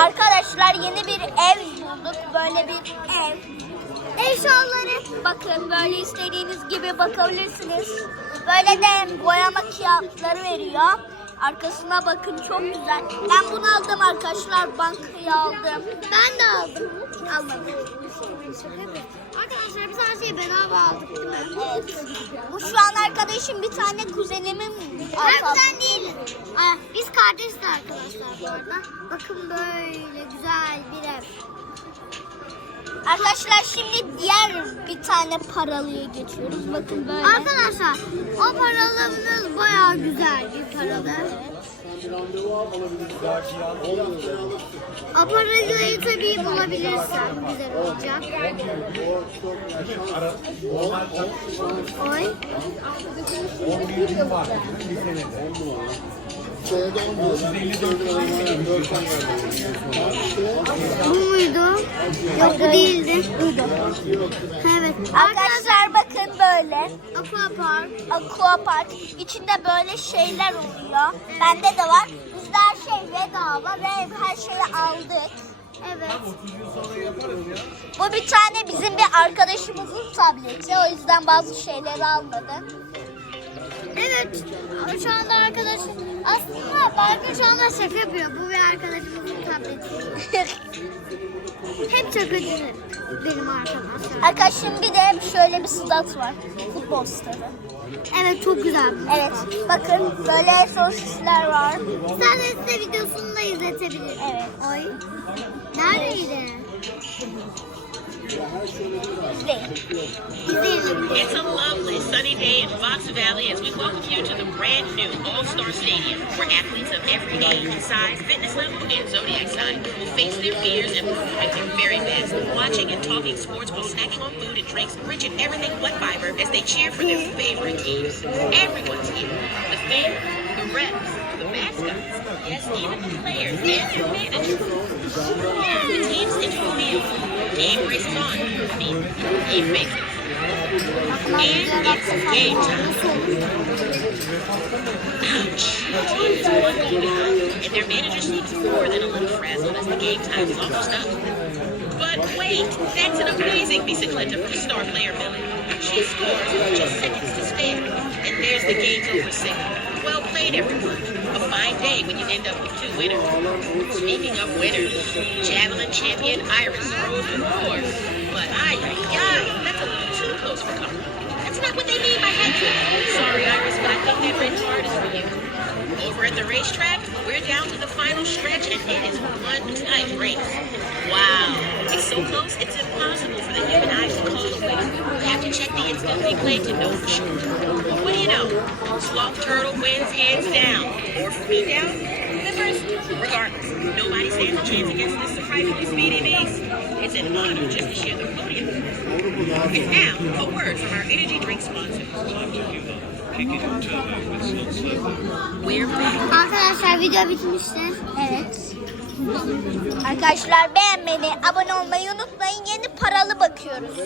Arkadaşlar yeni bir ev bulduk. Böyle bir ev. Eşyaları bakın böyle istediğiniz gibi bakabilirsiniz. Böyle de boyama kağıtları veriyor. Arkasına bakın çok güzel. Ben bunu aldım arkadaşlar. Bankaya aldım. Ben de aldım. Almadım. Arkadaşlar biz her şeyi bedava aldık değil mi? Evet. Bu şu an arkadaşım bir tane kuzenimin aldı. Harbiden değiliz. Kardeşiz arkadaşlar bu arada. Bakın böyle güzel bir ev. Arkadaşlar şimdi diğer bir tane paralıya geçiyoruz. Bakın böyle. Arkadaşlar o paralımız bayağı güzel bir paralı. O parayı tabii bulabilirsem güzel olacak. Oy. Bu muydu? Yok bu değildi. Evet. Arkadaşlar bakın böyle. Aquapark. Aqua Park. İçinde böyle şeyler oluyor. Bende de var. Bizde her şey bedava ve her şeyi aldık. Evet. Bu bir tane bizim bir arkadaşımızın tableti. O yüzden bazı şeyleri almadı. Evet. Ama şu anda arkadaş aslında Barkın şu anda şaka yapıyor. Bu bir arkadaşımızın tableti. Hep şakacı benim arkadaşlar. Arkadaşım bir de şöyle bir stat var. Futbol stadı. Evet çok güzel. Evet. Bakın böyle sosisler var. İsterseniz size videosunu da izletebilirim. Evet. Oy. Neredeydi? It's a lovely sunny day in Fox Valley as we welcome you to the brand new All Star Stadium, where athletes of every age, size, fitness level, and zodiac sign will face their fears and perform at their very best, watching and talking sports while snacking on food and drinks rich in everything but fiber as they cheer for their favorite teams. Everyone's here. The fans, the reps, the mascots, yes, even the players and their managers. The teams field. Game race is on. I mean, game faces. And it's game time. Ouch. The team is one goal behind, and their manager seems more than a little frazzled as the game time is almost up. But wait, that's an amazing Clinton from star player Millie. She scores with just seconds to spare. And there's the game's over signal. Well played, everyone. A fine day when you end up with two winners. Speaking of winners, javelin champion Iris rose with roar. But ay, ay, ay, that's a little too close for comfort. That's not what they mean by trick. Sorry, Iris, but I think that red card is for you. Over at the racetrack, we're down to the final stretch, and it is one tight race. Wow, it's so close, it's impossible for the human eye to call a winner. You have to check the instant replay to know for sure. Sloth Turtle wins hands down. Or feet down? Members? Regardless, nobody stands a chance against this surprisingly speedy beast. It's an honor just to share the podium. And now, a word from our energy drink sponsor. We're back. Arkadaşlar video bitmiştir. Evet. Arkadaşlar beğenmeyi, abone olmayı unutmayın. Yeni paralı bakıyoruz.